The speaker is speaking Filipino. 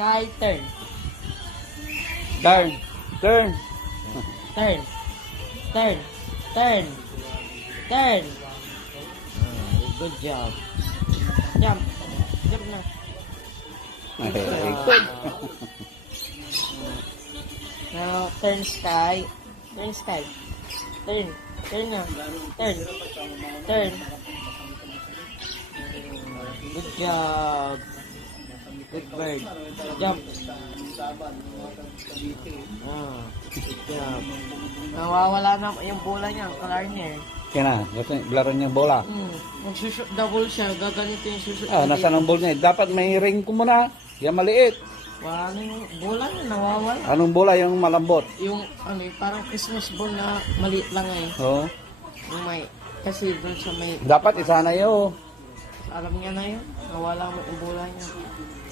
Sky, turn. Turn. Turn. Turn. Turn. Turn. Turn. Good job. Jump. Jump na. Very good. Now, turn Sky. Turn Sky. Turn. Turn na. Turn. Turn. Good job. Good bird. Jump. Good job. Nawawala na yung bola niya, ang color niya. Yan na, laro niya bola. Magsushoot double siya, gaganito yung sushoot. Nasaan ang ball niya? Dapat may ring ko muna. Yan maliit. Wala na yung bola niya, nawawala. Anong bola? Yung malambot. Yung parang Christmas ball na maliit lang eh. Oo. Yung may, kasi doon sa may, Dapat isa na yun. alam niya na yun, nawala mo yung bola niya.